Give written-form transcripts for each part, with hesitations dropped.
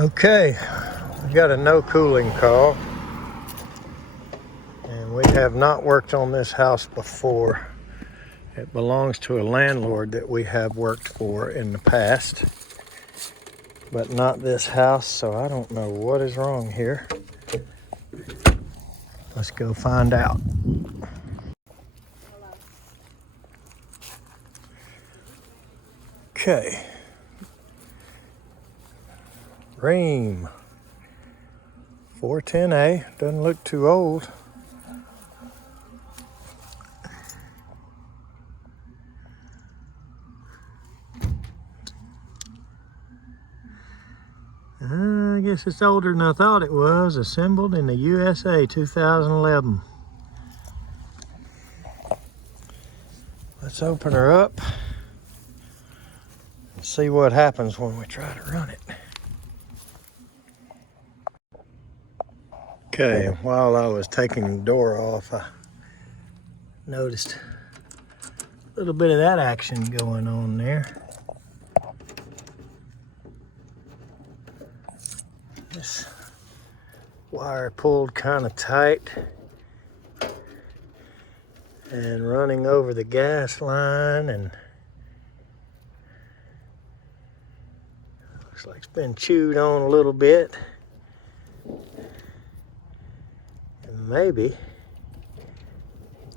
Okay, we got a no cooling call, and we have not worked on this house before. It belongs to a landlord that we have worked for in the past, but not this house, so I don't know what is wrong here. Let's go find out. Okay. Rheem 410A, doesn't look too old. I guess it's older than I thought it was. Assembled in the USA, 2011. Let's open her up and see what happens when we try to run it. Okay, while I was taking the door off, I noticed a little bit of that action going on there. This wire pulled kind of tight and running over the gas line, and looks like it's been chewed on a little bit. And maybe,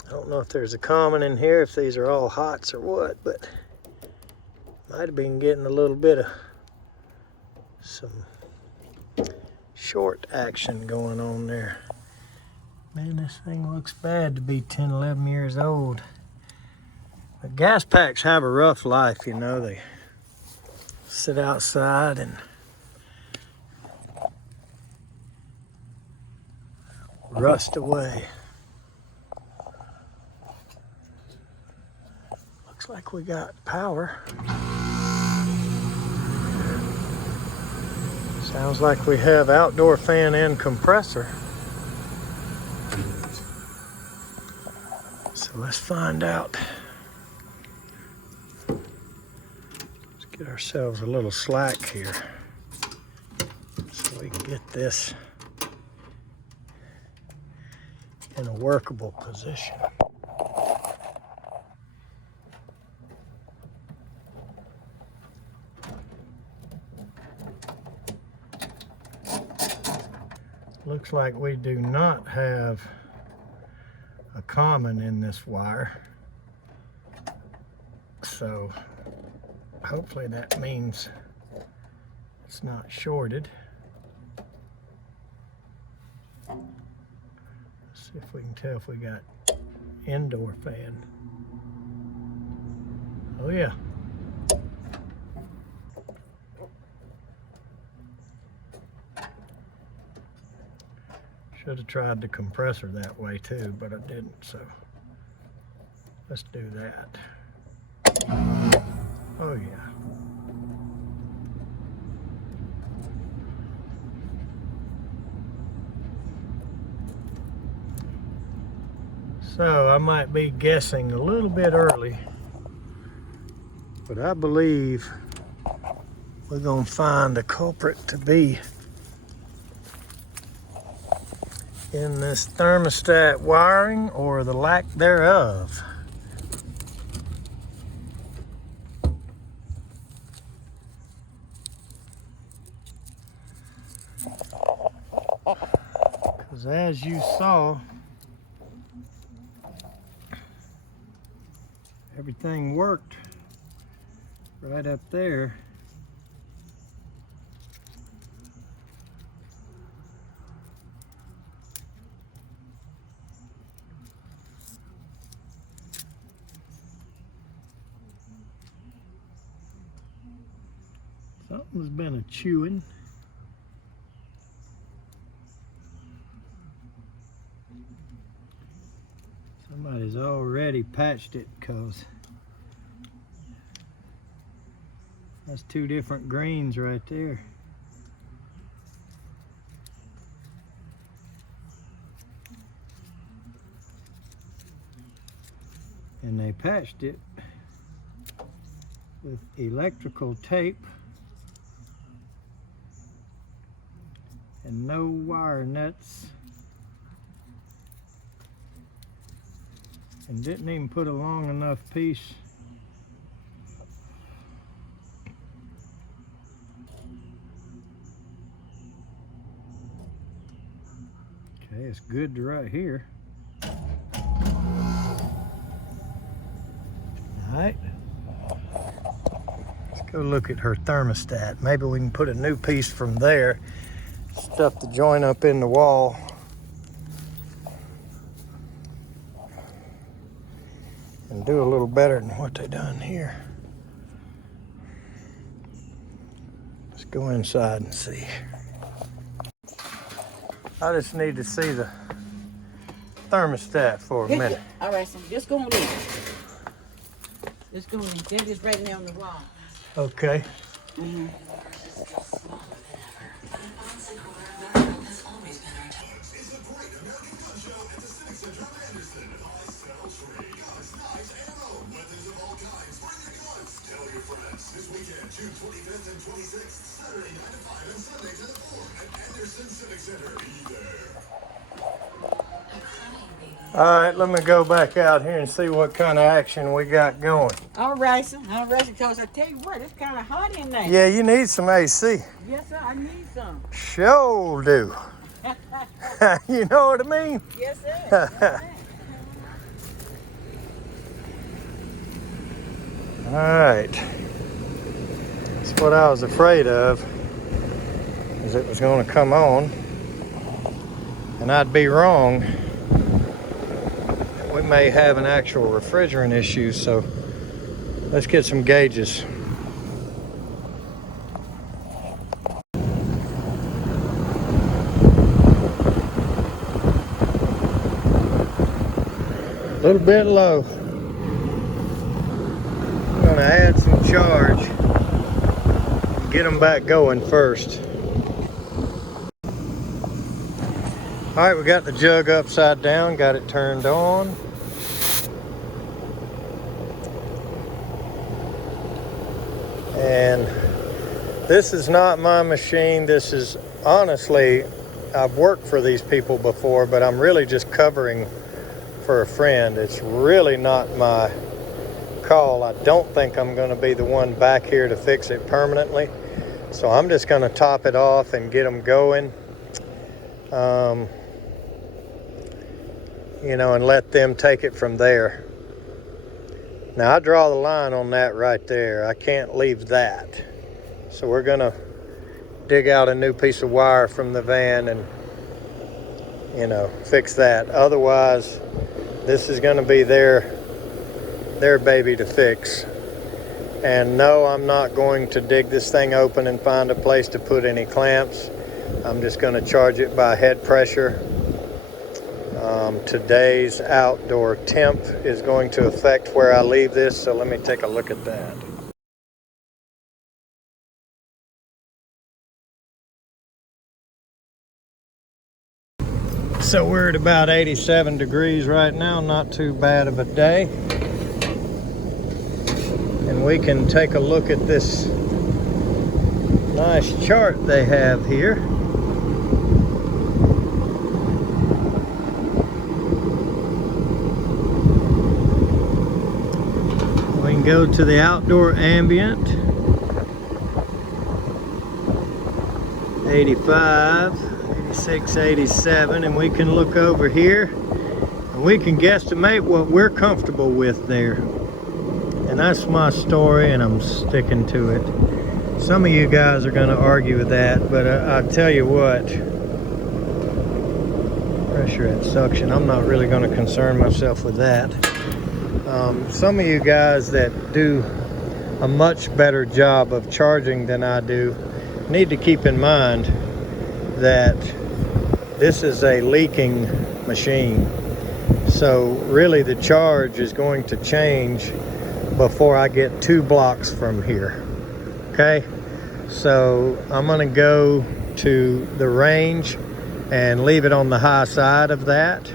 I don't know if there's a common in here, if these are all hots or what, but might have been getting a little bit of some short action going on there. Man, this thing looks bad to be 10, 11 years old. But gas packs have a rough life, you know. They sit outside and rust away. Looks like we got power. Sounds like we have outdoor fan and compressor. So let's find out. Let's get ourselves a little slack here so we can get this in a workable position. Looks like we do not have a common in this wire, so hopefully that means it's not shorted. Let's see if we can tell if we got indoor fan. Oh yeah. Should have tried the compressor that way too, but I didn't, so let's do that. Oh yeah. So I might be guessing a little bit early, but I believe we're gonna find the culprit to be in this thermostat wiring, or the lack thereof. Because as you saw, everything worked right up there. Something's been a chewing. Somebody's already patched it, because that's two different greens right there. And they patched it with electrical tape. and no wire nuts. And didn't even put a long enough piece. Okay, it's good to right here. Alright. Let's go look at her thermostat. Maybe we can put a new piece from there. Stuff the joint up in the wall. And do a little better than what they done here. Let's go inside and see. I just need to see the thermostat for a minute. All right, so just go on in. Just go in. That is right there on the wall. Okay. Mm-hmm. This weekend, June 25th and 26th, Saturday 9 to 5 and Sunday 10 to 4 at Anderson Civic Center. Be there. All right, let me go back out here and see what kind of action we got going. All right, sir. All right, because I tell you what, it's kind of hot in there. Yeah, you need some AC. Yes, sir. I need some. Sure do. You know what I mean? Yes, sir. All right. That's what I was afraid of, is it was going to come on, and I'd be wrong. We may have an actual refrigerant issue, so let's get some gauges. A little bit low. I'm going to add some charge. Get them back going first. All right, we got the jug upside down, got it turned on. And this is not my machine. This is, honestly, I've worked for these people before, but I'm really just covering for a friend. It's really not my call. I don't think I'm going to be the one back here to fix it permanently. So I'm just going to top it off and get them going, you know, and let them take it from there. Now I draw the line on that right there. I can't leave that. So we're going to dig out a new piece of wire from the van and, you know, fix that. Otherwise, this is going to be their baby to fix. And no, I'm not going to dig this thing open and find a place to put any clamps. I'm just going to charge it by head pressure. Today's outdoor temp is going to affect where I leave this, so let me take a look at that. So we're at about 87 degrees right now, not too bad of a day. And we can take a look at this nice chart they have here. We can go to the outdoor ambient, 85, 86, 87, and we can look over here and we can guesstimate what we're comfortable with there. And that's my story, and I'm sticking to it. Some of you guys are going to argue with that, but I'll tell you what, pressure at suction, I'm not really going to concern myself with that. Some of you guys that do a much better job of charging than I do need to keep in mind that this is a leaking machine. So really the charge is going to change before I get 2 blocks from here. Okay, so I'm going to go to the range and leave it on the high side of that.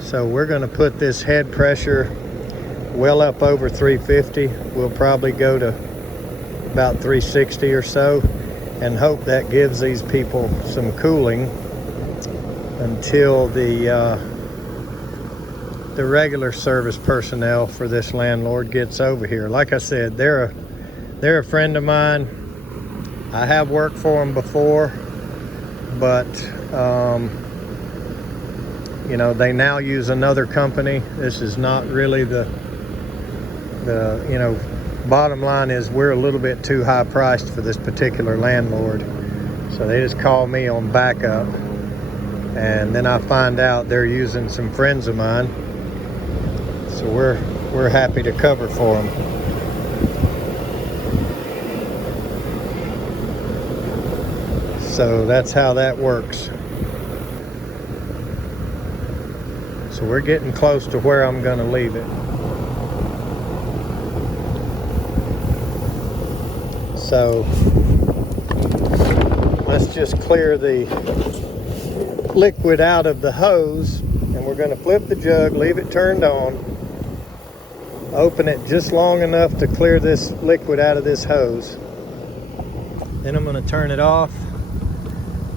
So we're going to put this head pressure well up over 350. We'll probably go to about 360 or so, and hope that gives these people some cooling until the regular service personnel for this landlord gets over here. Like I said, they're a friend of mine. I have worked for them before, but you know, they now use another company. This is not really the you know, bottom line is we're a little bit too high priced for this particular landlord. So they just call me on backup, and then I find out they're using some friends of mine. So we're happy to cover for them. So that's how that works. So we're getting close to where I'm going to leave it. So let's just clear the liquid out of the hose, and we're going to flip the jug, leave it turned on, open it just long enough to clear this liquid out of this hose. Then I'm going to turn it off,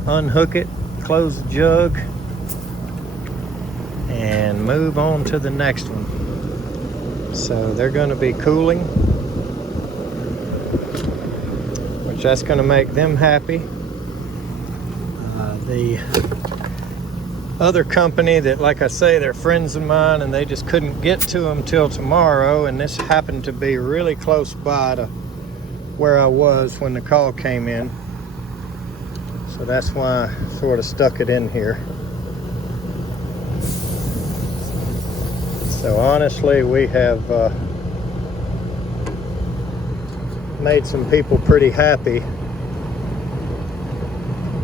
unhook it, close the jug, and move on to the next one. So they're going to be cooling, which that's going to make them happy. The other company that, like I say, they're friends of mine, and they just couldn't get to them till tomorrow, and this happened to be really close by to where I was when the call came in. So that's why I sort of stuck it in here. So honestly, we have made some people pretty happy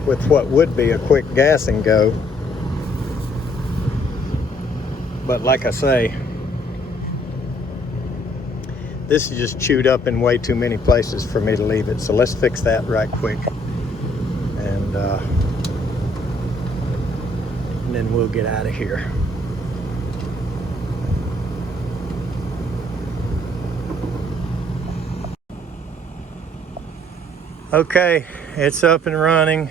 with what would be a quick gas and go. But like I say, this is just chewed up in way too many places for me to leave it. So let's fix that right quick. And then we'll get out of here. Okay, it's up and running.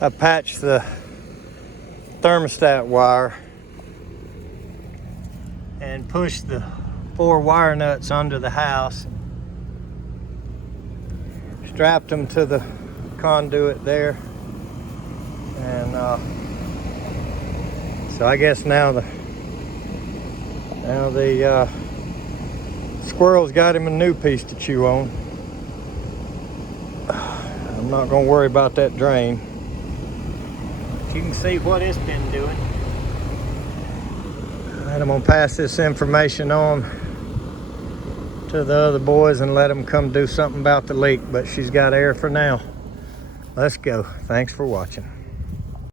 I patched the thermostat wire and pushed the 4 wire nuts under the house. Strapped them to the conduit there. And so I guess now the squirrel's got him a new piece to chew on. I'm not gonna worry about that drain. You can see what it's been doing. And I'm gonna pass this information on to the other boys and let them come do something about the leak, but she's got air for now. Let's go. Thanks for watching.